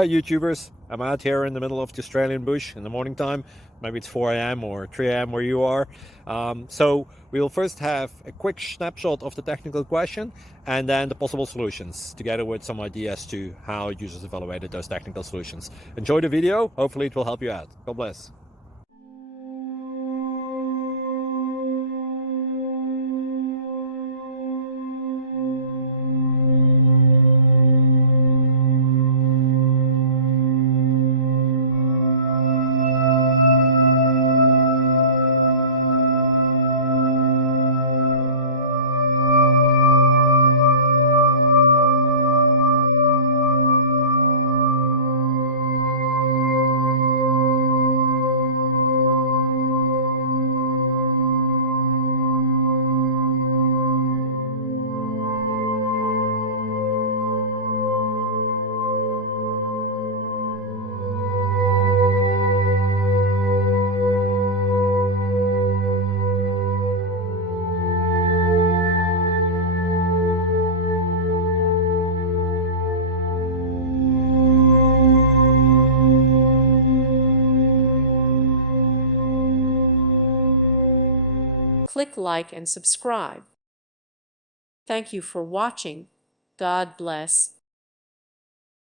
Hi YouTubers, I'm out here in the middle of the Australian bush in the morning time. Maybe it's 4 a.m. or 3 a.m. where you are. So we'll first have a quick snapshot of the technical question and then the possible solutions, together with some ideas to how users evaluated those technical solutions. Enjoy the video, hopefully it will help you out. God bless. Click like and subscribe. Thank you for watching. God bless.